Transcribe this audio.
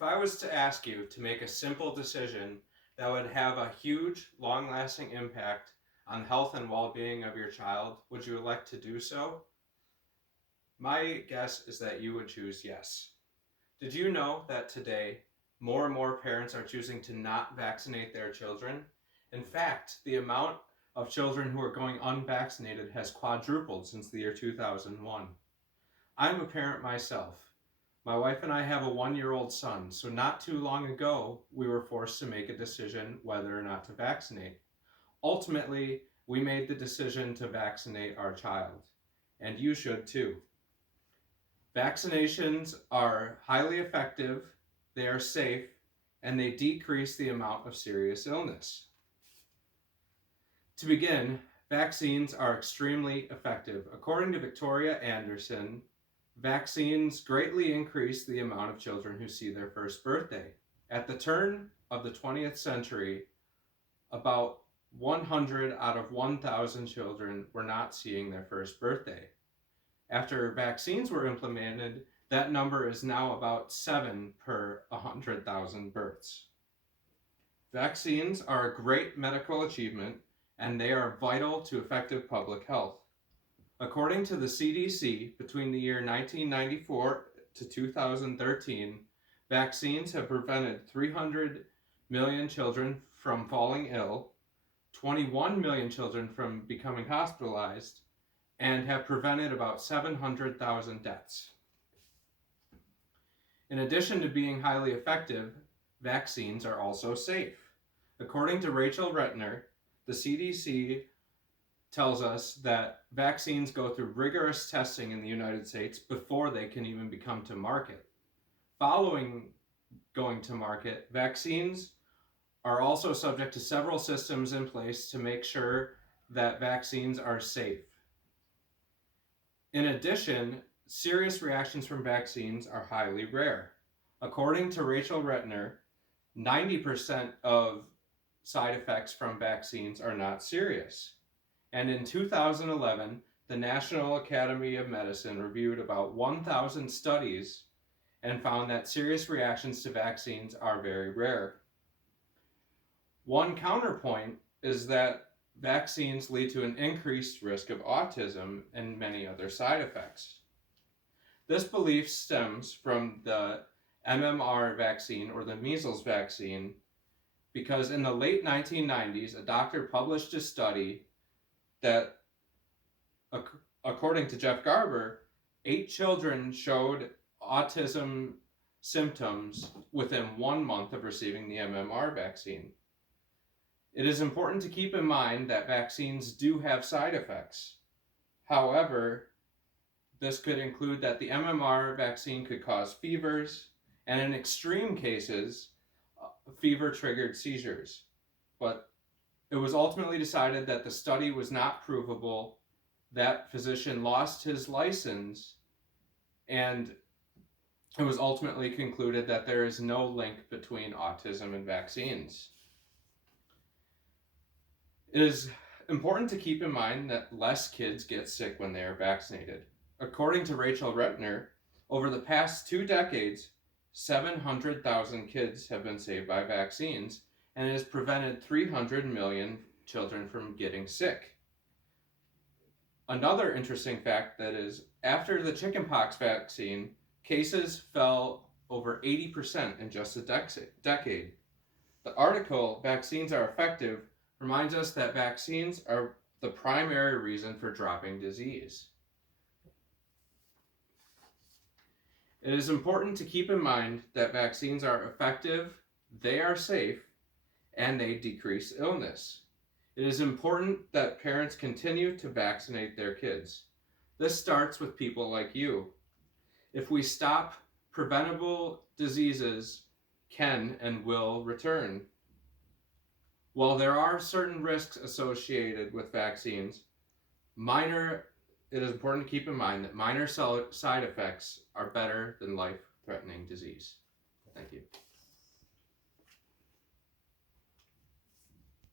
If I was to ask you to make a simple decision that would have a huge, long-lasting impact on health and well-being of your child, would you elect to do so? My guess is that you would choose yes. Did you know that today more and more parents are choosing to not vaccinate their children? In fact, the amount of children who are going unvaccinated has quadrupled since the year 2001. I'm a parent myself. My wife and I have a 1-year-old son, so not too long ago, we were forced to make a decision whether or not to vaccinate. Ultimately, we made the decision to vaccinate our child, and you should too. Vaccinations are highly effective, they are safe, and they decrease the amount of serious illness. To begin, vaccines are extremely effective. According to Victoria Anderson, vaccines greatly increase the amount of children who see their first birthday. At the turn of the 20th century, about 100 out of 1,000 children were not seeing their first birthday. After vaccines were implemented, that number is now about 7 per 100,000 births. Vaccines are a great medical achievement, and they are vital to effective public health. According to the CDC, between the year 1994 to 2013, vaccines have prevented 300 million children from falling ill, 21 million children from becoming hospitalized, and have prevented about 700,000 deaths. In addition to being highly effective, vaccines are also safe. According to Rachel Rettner, the CDC tells us that vaccines go through rigorous testing in the United States before they can even become to market. Following going to market, vaccines are also subject to several systems in place to make sure that vaccines are safe. In addition, serious reactions from vaccines are highly rare. According to Rachel Rettner, 90% of side effects from vaccines are not serious. And in 2011, the National Academy of Medicine reviewed about 1,000 studies and found that serious reactions to vaccines are very rare. One counterpoint is that vaccines lead to an increased risk of autism and many other side effects. This belief stems from the MMR vaccine, or the measles vaccine, because in the late 1990s, a doctor published a study that, according to Jeff Garber, 8 children showed autism symptoms within 1 month of receiving the MMR vaccine. It is important to keep in mind that vaccines do have side effects. However, this could include that the MMR vaccine could cause fevers, and in extreme cases, fever-triggered seizures. But it was ultimately decided that the study was not provable. That physician lost his license, and it was ultimately concluded that there is no link between autism and vaccines. It is important to keep in mind that less kids get sick when they are vaccinated. According to Rachel Rettner, over the past 2 decades, 700,000 kids have been saved by vaccines, and it has prevented 300 million children from getting sick. Another interesting fact that is, after the chickenpox vaccine, cases fell over 80% in just a decade. The article, "Vaccines Are Effective," reminds us that vaccines are the primary reason for dropping disease. It is important to keep in mind that vaccines are effective, they are safe, and they decrease illness. It is important that parents continue to vaccinate their kids. This starts with people like you. If we stop, preventable diseases can and will return. While there are certain risks associated with vaccines, it is important to keep in mind that minor side effects are better than life-threatening disease. Thank you.